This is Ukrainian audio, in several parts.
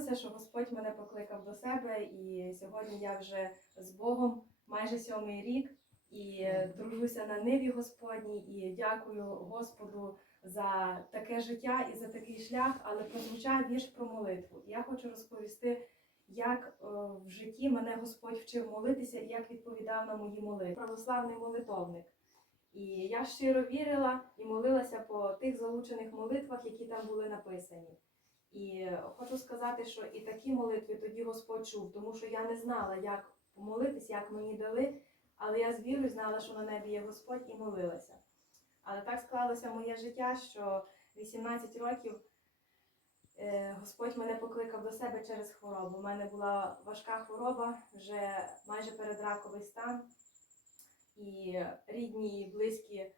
сталося, що Господь мене покликав до себе, і сьогодні я вже з Богом майже сьомий рік і е, тружуся на ниві Господній, і дякую Господу за таке життя і за такий шлях, але прозвучав вірш про молитву. Я хочу розповісти, як е, в житті мене Господь вчив молитися і як відповідав на мої молитви. Православний молитовник. І я щиро вірила і молилася по тих залучених молитвах, які там були написані. І хочу сказати, що і такі молитви тоді Господь чув, тому що я не знала, як помолитись, як мені дали, але я з вірою знала, що на небі є Господь і молилася. Але так склалося моє життя, що 18 років е, Господь мене покликав до себе через хворобу. У мене була важка хвороба, вже майже передраковий стан. І рідні і близькі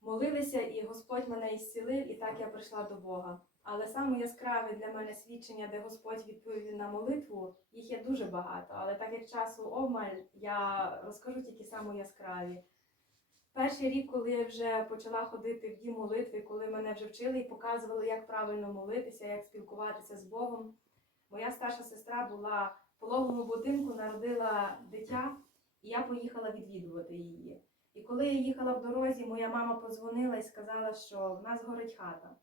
молилися, і Господь мене ісцілив, і так я прийшла до Бога. Але саме яскраве для мене свідчення, де Господь відповів на молитву, їх є дуже багато. Але так як часу обмаль, я розкажу тільки саму яскраві. Перший рік, коли я вже почала ходити в дім молитви, коли мене вже вчили і показували, як правильно молитися, як спілкуватися з Богом, моя старша сестра була в пологовому будинку, народила дитя, і я поїхала відвідувати її. І коли я їхала в дорозі, моя мама подзвонила і сказала, що в нас горить хата.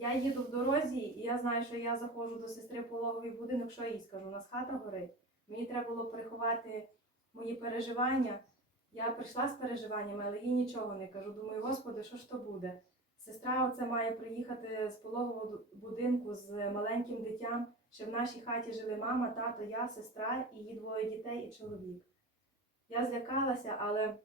Я їду в дорозі, і я знаю, що я заходжу до сестри в пологовий будинок, що я їй скажу, у нас хата горить. Мені треба було приховати мої переживання. Я прийшла з переживаннями, але їй нічого не кажу. Думаю, Господи, що ж то буде? Сестра оце має приїхати з пологового будинку з маленьким дитям. Ще в нашій хаті жили мама, тато, я, сестра і її двоє дітей і чоловік. Я злякалася, але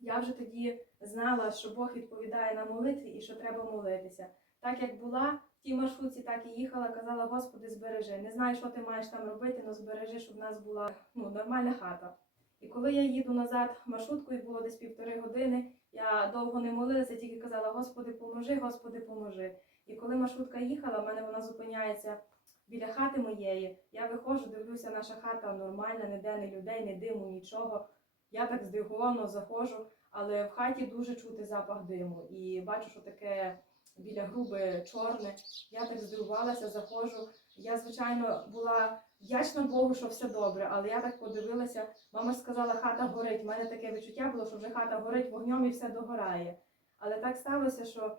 я вже тоді знала, що Бог відповідає на молитві і що треба молитися. Так як була в тій маршрутці, так і їхала, казала, Господи, збережи. Не знаю, що ти маєш там робити, але збережи, щоб в нас була ну, нормальна хата. І коли я їду назад маршруткою, було десь півтори години, я довго не молилася, тільки казала, Господи, поможи, Господи, поможи. І коли маршрутка їхала, в мене вона зупиняється біля хати моєї. Я виходжу, дивлюся, наша хата нормальна, ніде не людей, не диму, нічого. Я так здивовано заходжу, але в хаті дуже чути запах диму. І бачу, що таке біля груби чорне. Я так здивувалася, заходжу. Я, звичайно, була вдячна Богу, що все добре, але я так подивилася. Мама сказала, хата горить. У мене таке відчуття було, що вже хата горить вогнем і все догорає. Але так сталося, що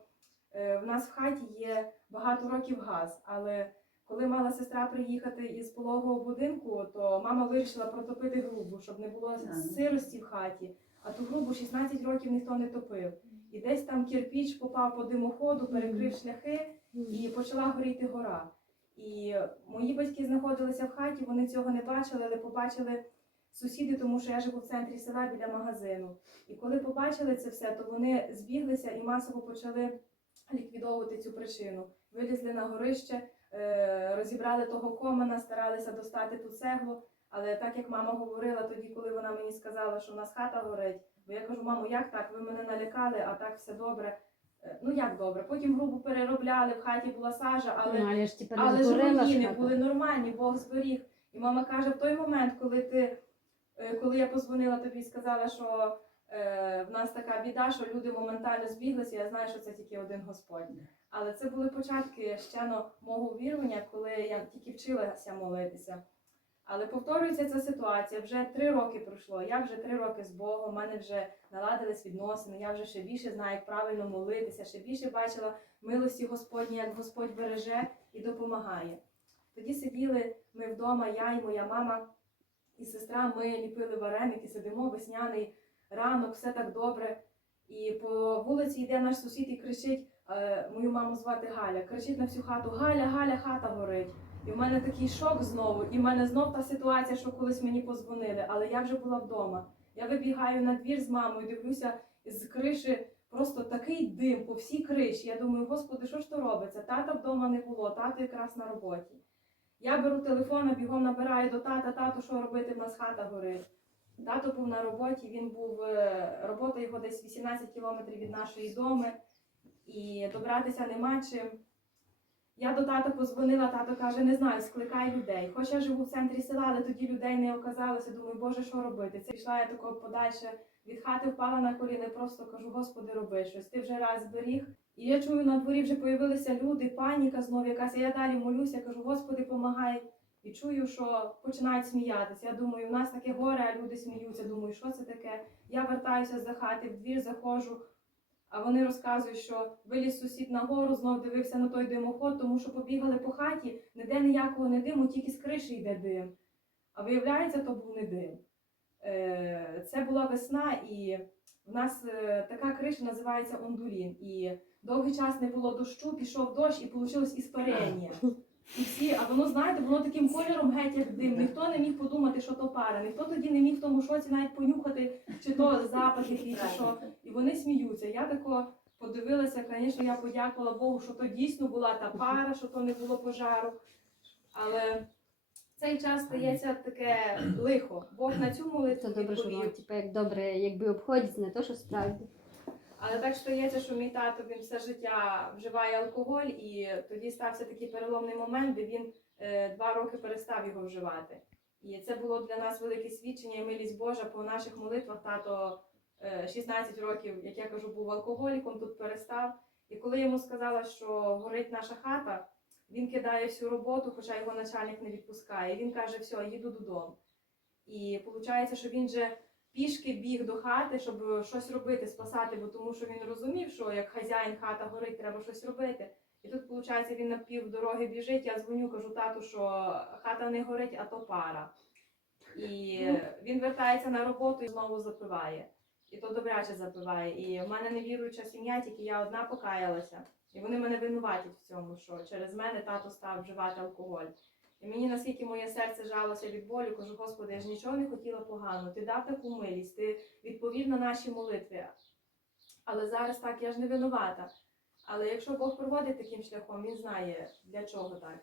е, в нас в хаті є багато років газ. Але коли мала сестра приїхати із пологового будинку, то мама вирішила протопити грубу, щоб не було сирості в хаті. А ту грубу 16 років ніхто не топив. І десь там кирпіч попав по димоходу, перекрив шляхи і почала горіти гора. І мої батьки знаходилися в хаті, вони цього не бачили, але побачили сусіди, тому що я живу в центрі села біля магазину. І коли побачили це все, то вони збіглися і масово почали ліквідовувати цю причину. Вилізли на горище, е, розібрали того комена, старалися достати ту цеглу. Але так як мама говорила тоді, коли вона мені сказала, що в нас хата горить, бо я кажу, мамо, як так? Ви мене налякали, а так все добре. Е, Ну як добре? Потім грубу переробляли, в хаті була сажа, але Ну, але ж тепер але ж руїни були нормальні, Бог зберіг. І мама каже, в той момент, коли ти, е, коли я позвонила тобі і сказала, що е, в нас така біда, що люди моментально збіглися, я знаю, що це тільки один Господь. Але це були початки ще ну, мого вірування, коли я тільки вчилася молитися. Але повторюється ця ситуація. Вже три роки пройшло. Я вже три роки з Богом, у мене вже наладились відносини. Я вже ще більше знаю, як правильно молитися, ще більше бачила милості Господні, як Господь береже і допомагає. Тоді сиділи ми вдома, я і моя мама і сестра. Ми ліпили вареники, сидимо, весняний ранок, все так добре. І по вулиці йде наш сусід і кричить: е, мою маму звати Галя. Кричить на всю хату: Галя, Галя, хата горить. І в мене такий шок знову. І в мене знов та ситуація, що колись мені позвонили, але я вже була вдома. Я вибігаю на двір з мамою, дивлюся з криші просто такий дим по всій криші. Я думаю, господи, що ж то робиться? Тата вдома не було, тато якраз на роботі. Я беру телефон, бігом набираю до тата, тато, що робити, в нас хата горить. Тато був на роботі, він був, е, робота його десь 18 кілометрів від нашої доми, і добратися нема чим. Я до тата позвонила, тато каже, не знаю, скликай людей. Хоч я живу в центрі села, але тоді людей не оказалося. Думаю, боже, що робити? Це пішла я тако подальше від хати впала на коліни, просто кажу, Господи, роби щось. Ти вже раз зберіг. І я чую, на дворі вже появилися люди, паніка знов якась. Я далі молюся, кажу, Господи, помагай. І чую, що починають сміятися. Я думаю, у нас таке горе, а люди сміються. Думаю, що це таке? Я вертаюся за хати, в двір заходжу. А вони розказують, що виліз сусід на гору, знов дивився на той димоход, тому що побігали по хаті, ніде ніякого не диму, тільки з криші йде дим. А виявляється, то був не дим. Е, Це була весна, і в нас е, така криша називається ондулін. І довгий час не було дощу, пішов дощ і вийшло іспарення. І всі, а воно, знаєте, воно таким кольором геть як дим. Ніхто не міг подумати, що то пара. Ніхто тоді не міг в тому шоці навіть понюхати, чи то запах який, чи що. І вони сміються. Я тако подивилася, звісно, я подякувала Богу, що то дійсно була та пара, що то не було пожару. Але в цей час стається таке лихо. Бог на цю молитву Це добре, що воно типу, як добре, якби обходиться, не то, що справді. Але так стається, що мій тато він все життя вживає алкоголь, і тоді стався такий переломний момент, де він е, два роки перестав його вживати. І це було для нас велике свідчення і милість Божа по наших молитвах. Тато е, 16 років, як я кажу, був алкоголіком, тут перестав. І коли йому сказала, що горить наша хата, він кидає всю роботу, хоча його начальник не відпускає. Він каже: все, їду додому. І виходить, що він же пішки біг до хати, щоб щось робити, спасати, бо тому що він розумів, що як хазяїн хата горить, треба щось робити. І тут, виходить, він на пів дороги біжить, я дзвоню, кажу тату, що хата не горить, а то пара. І він вертається на роботу і знову запиває. І то добряче запиває. І в мене невіруюча сім'я, тільки я одна покаялася. І вони мене винуватять в цьому, що через мене тато став вживати алкоголь. І мені наскільки моє серце жалося від болю, кажу, Господи, я ж нічого не хотіла погано, ти дав таку милість, ти відповів на наші молитви. Але зараз так, я ж не винувата. Але якщо Бог проводить таким шляхом, він знає, для чого так.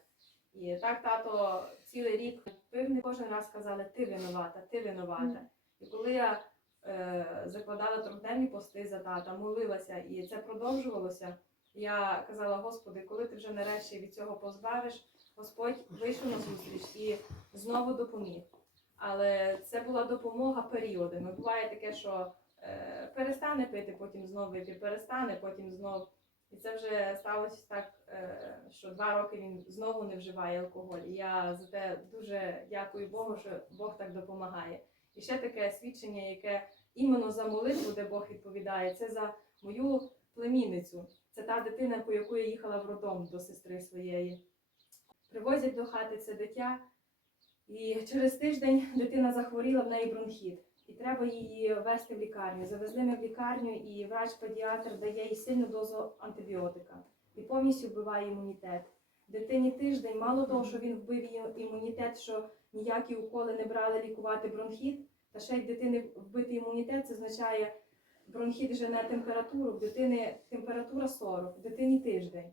І так тато цілий рік пив, кожен раз казали, ти винувата, ти винувата. І коли я е, закладала трьохденні пости за тата, молилася, і це продовжувалося, я казала, Господи, коли ти вже нарешті від цього позбавиш, Господь вийшов на зустріч і знову допоміг. Але це була допомога періодами. Буває таке, що е, перестане пити, потім знов вип'є, перестане, потім знов. І це вже сталося так, е, що два роки він знову не вживає алкоголь. І я за те дуже дякую Богу, що Бог так допомагає. І ще таке свідчення, яке іменно за молитву, де Бог відповідає, це за мою племінницю. Це та дитина, по яку я їхала в роддом до сестри своєї. Привозять до хати це дитя, і через тиждень дитина захворіла в неї бронхіт. І треба її вести в лікарню. Завезли ми в лікарню, і врач-педіатр дає їй сильну дозу антибіотика і повністю вбиває імунітет. Дитині тиждень, мало того, що він вбив її імунітет, що ніякі уколи не брали лікувати бронхіт, та ще й дитини вбитий імунітет, це означає бронхіт жене температуру, в дитини температура 40, в дитині тиждень.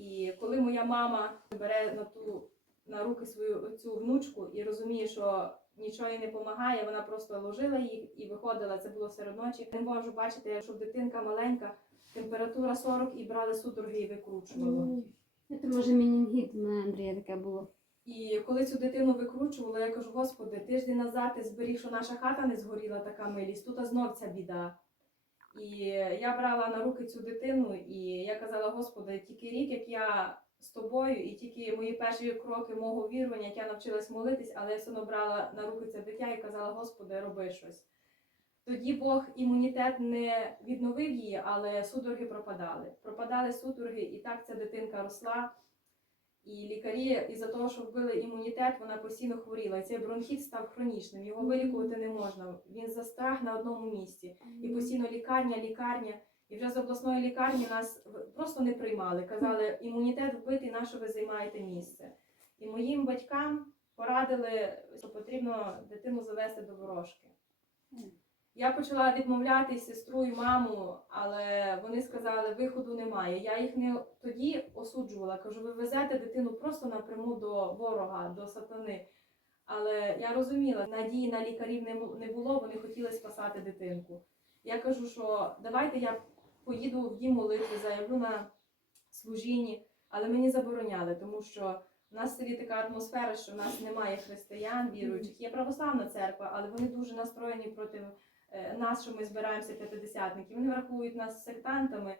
І коли моя мама бере на ту на руки свою цю внучку і розуміє, що нічого їй не допомагає, вона просто ложила її і виходила. Це було серед ночі. Не можу бачити, що дитинка маленька, температура 40 і брали судороги і викручували. Це може мінінгіт, у мене Андрія таке було. І коли цю дитину викручувала, я кажу, Господи, тиждень назад ти зберіг, що наша хата не згоріла така милість, тут знов ця біда. І я брала на руки цю дитину, і я казала, Господи, тільки рік, як я з тобою, і тільки мої перші кроки мого вірування, як я навчилась молитись, але я все одно брала на руки це дитя і казала, Господи, роби щось. Тоді Бог імунітет не відновив її, але судороги пропадали. Пропадали судороги, і так ця дитинка росла. І лікарі, із-за того, що вбили імунітет, вона постійно хворіла. І цей бронхіт став хронічним. Його вилікувати не можна. Він застряг на одному місці. І постійно лікарня, лікарня. І вже з обласної лікарні нас просто не приймали. Казали, імунітет вбитий, на що ви займаєте місце. І моїм батькам порадили, що потрібно дитину завести до ворожки. Я почала відмовляти сестру і маму, але вони сказали, виходу немає. Я їх не тоді осуджувала. Кажу, ви везете дитину просто напряму до ворога, до сатани. Але я розуміла, надії на лікарів не було, вони хотіли спасати дитинку. Я кажу, що давайте я поїду в дім молитви, заявлю на служінні, але мені забороняли, тому що в нас в селі така атмосфера, що в нас немає християн, віруючих. Є православна церква, але вони дуже настроєні проти нас, що ми збираємося п'ятидесятники. Вони врахують нас сектантами.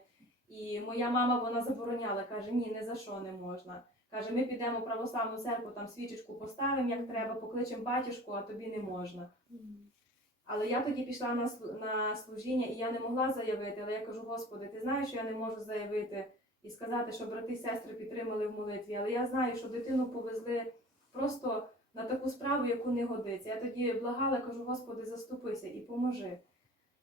І моя мама вона забороняла, каже: ні, не за що не можна. Каже, ми підемо в православну церкву, там свічечку поставимо, як треба, покличемо батюшку, а тобі не можна. Але я тоді пішла на, на служіння, і я не могла заявити. Але я кажу, Господи, ти знаєш, що я не можу заявити і сказати, що брати і сестри підтримали в молитві. Але я знаю, що дитину повезли просто на таку справу, яку не годиться. Я тоді благала, кажу, Господи, заступися і поможи.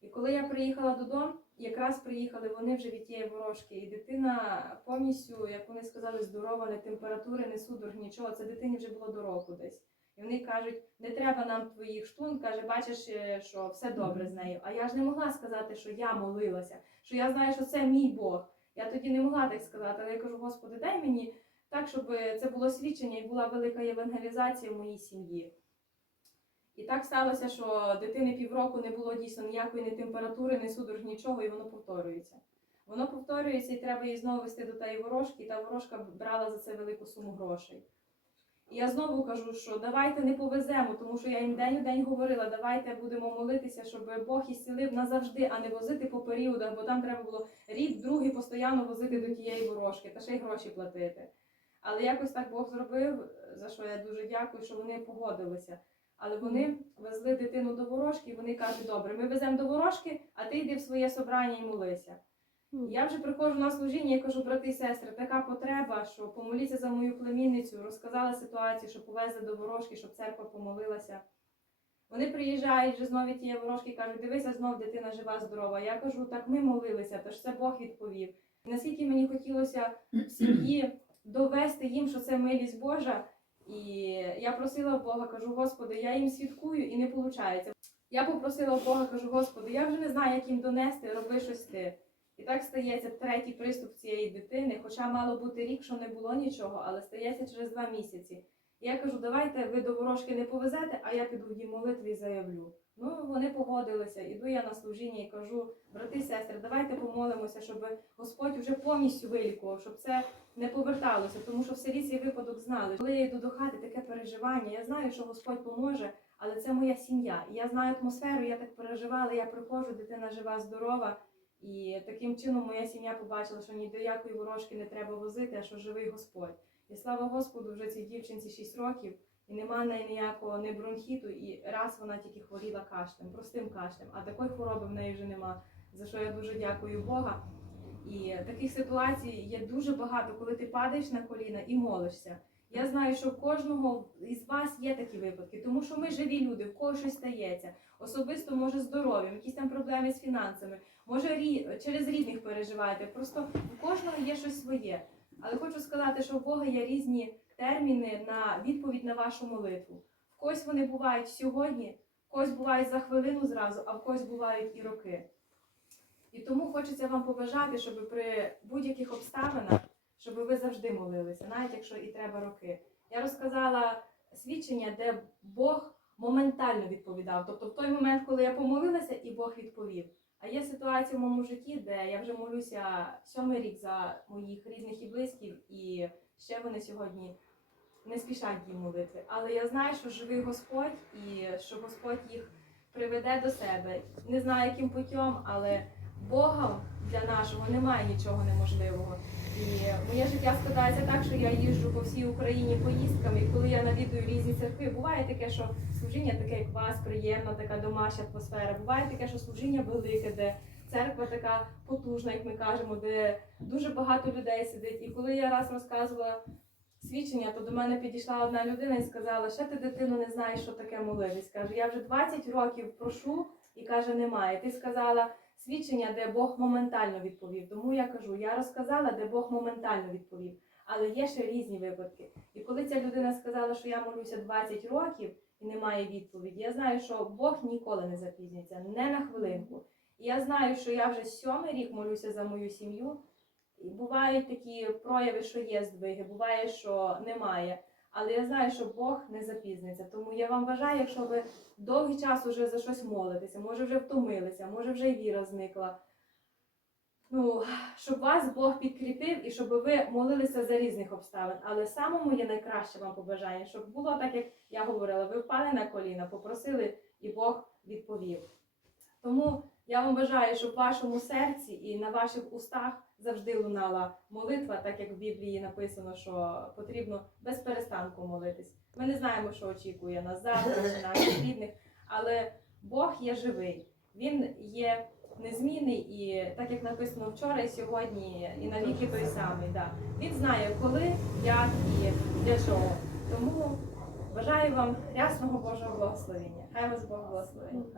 І коли я приїхала додому, якраз приїхали вони вже від тієї ворожки, і дитина повністю, як вони сказали, здорова, не температури, не судорог, нічого. Це дитині вже було до року десь. І вони кажуть, не треба нам твоїх штун, каже, бачиш, е, що все добре з нею. А я ж не могла сказати, що я молилася, що я знаю, що це мій Бог. Я тоді не могла так сказати, але я кажу, Господи, дай мені так, щоб це було свідчення і була велика євангелізація в моїй сім'ї. І так сталося, що дитини півроку не було дійсно ніякої ні температури, ні судорог, нічого, і воно повторюється. Воно повторюється, і треба її знову вести до тієї ворожки, і та ворожка брала за це велику суму грошей. І я знову кажу, що давайте не повеземо, тому що я їм день у день говорила, давайте будемо молитися, щоб Бог ісцілив назавжди, а не возити по періодах, бо там треба було рік, другий постійно возити до тієї ворожки та ще й гроші платити. Але якось так Бог зробив, за що я дуже дякую, що вони погодилися. Але вони везли дитину до ворожки, і вони кажуть, добре, ми веземо до ворожки, а ти йди в своє собрання і молися. Я вже приходжу на служіння і кажу, брати і сестри, така потреба, що помоліться за мою племінницю, розказала ситуацію, що повезли до ворожки, щоб церква помолилася. Вони приїжджають вже знову тієї ворожки і кажуть, дивися, знов дитина жива, здорова. Я кажу, так ми молилися, тож це Бог відповів. Наскільки мені хотілося в сім'ї довести їм, що це милість Божа. І я просила Бога, кажу, Господи, я їм свідкую і не виходить. Я попросила Бога, кажу, Господи, я вже не знаю, як їм донести, роби щось ти. І так стається третій приступ цієї дитини, хоча мало бути рік, що не було нічого, але стається через два місяці. Я кажу, давайте ви до ворожки не повезете, а я піду в дім молитви і заявлю. Ну, вони погодилися. Іду я на служіння і кажу, брати сестри, давайте помолимося, щоб Господь вже повністю вилікував, щоб це не поверталося, тому що в селі цей випадок знали. Коли я йду до хати, таке переживання. Я знаю, що Господь поможе, але це моя сім'я. Я знаю атмосферу, я так переживала, я приходжу, дитина жива, здорова. І таким чином моя сім'я побачила, що ні до якої ворожки не треба возити, а що живий Господь. І слава Господу, вже цій дівчинці 6 років, і нема в неї ніякого не бронхіту, і раз вона тільки хворіла кашлем, простим кашлем, а такої хвороби в неї вже нема. За що я дуже дякую Бога. І таких ситуацій є дуже багато, коли ти падаєш на коліна і молишся. Я знаю, що в кожного із вас є такі випадки, тому що ми живі люди, в кого щось стається. Особисто може здоров'ям, якісь там проблеми з фінансами, може рі... через рідних переживаєте. Просто в кожного є щось своє. Але хочу сказати, що в Бога є різні терміни на відповідь на вашу молитву. В когось вони бувають сьогодні, в когось бувають за хвилину зразу, а в когось бувають і роки. І тому хочеться вам побажати, щоб при будь-яких обставинах, щоб ви завжди молилися, навіть якщо і треба роки. Я розказала свідчення, де Бог моментально відповідав. Тобто в той момент, коли я помолилася, і Бог відповів. Є ситуація в моєму житті, де я вже молюся сьомий рік за моїх рідних і близьких, і ще вони сьогодні не спішать їм молити. Але я знаю, що живий Господь і що Господь їх приведе до себе. Не знаю, яким путем, але Богом для нашого немає нічого неможливого. І моє життя складається так, що я їжджу по всій Україні поїздками, і коли я навідую різні церкви, буває таке, що служіння таке, як вас, приємна, така домашня атмосфера. Буває таке, що служіння велике, де церква така потужна, як ми кажемо, де дуже багато людей сидить. І коли я раз розказувала свідчення, то до мене підійшла одна людина і сказала, ще ти дитину не знаєш, що таке молитись. Каже, я вже 20 років прошу і каже, немає. Ти сказала свідчення, де Бог моментально відповів. Тому я кажу, я розказала, де Бог моментально відповів. Але є ще різні випадки. І коли ця людина сказала, що я молюся 20 років і немає відповіді, я знаю, що Бог ніколи не запізниться, не на хвилинку. І я знаю, що я вже сьомий рік молюся за мою сім'ю. І бувають такі прояви, що є здвиги, буває, що немає. Але я знаю, що Бог не запізниться. Тому я вам бажаю, якщо ви довгий час уже за щось молитеся, може вже втомилися, може вже й віра зникла. Ну, щоб вас Бог підкріпив і щоб ви молилися за різних обставин. Але самому є найкраще вам побажання, щоб було так, як я говорила, ви впали на коліна, попросили, і Бог відповів. Тому я вам бажаю, щоб в вашому серці і на ваших устах завжди лунала молитва, так як в Біблії написано, що потрібно без перестанку молитись. Ми не знаємо, що очікує нас завтра чи наших рідних, але Бог є живий, Він є незмінний і так як написано вчора і сьогодні, і навіки той самий. Да. Він знає, коли, як і для чого. Тому бажаю вам рясного Божого благословення. Хай вас Бог благословить.